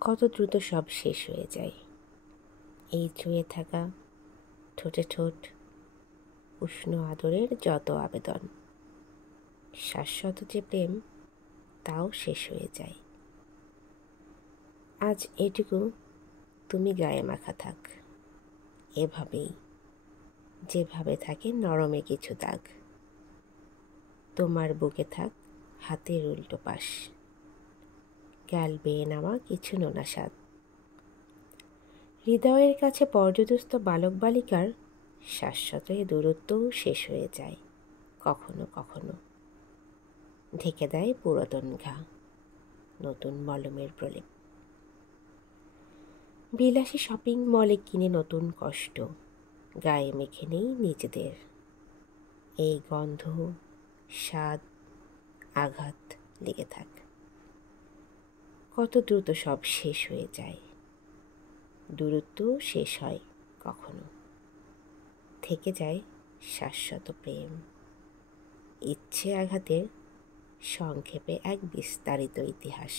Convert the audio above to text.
কত দ্রুত সব শেষ হয়ে যায়। এই ছুঁয়ে থাকা ঠোঁটে ঠোঁট, উষ্ণ আদরের যত আবেদন, শাশ্বত যে প্রেম তাও শেষ হয়ে যায়। আজ এটুকু তুমি গায়ে মাখা থাক, এভাবেই যেভাবে থাকে নরমে কিছু দাগ। তোমার বুকে থাক হাতের উল্টো পাশ, গাল বেয়ে নেওয়া কিছু নোনা স্বাদ। হৃদয়ের কাছে পর্যদস্ত বালক বালিকার শাশ্বত এ দূরত্বও শেষ হয়ে যায়। কখনো কখনো ঢেকে দেয় পুরাতন ঘা নতুন মলমের প্রলেপ। বিলাসী শপিং মলে কিনে নতুন কষ্ট গায়ে মেখে নেই নিজেদের। এই গন্ধ, স্বাদ, আঘাত লেগে থাক। কত দ্রুত সব শেষ হয়ে যায়। দূরত্বও শেষ হয় কখনো, থেকে যায় শাশ্বত প্রেম। ইচ্ছে আঘাতের সংক্ষেপে এক বিস্তারিত ইতিহাস।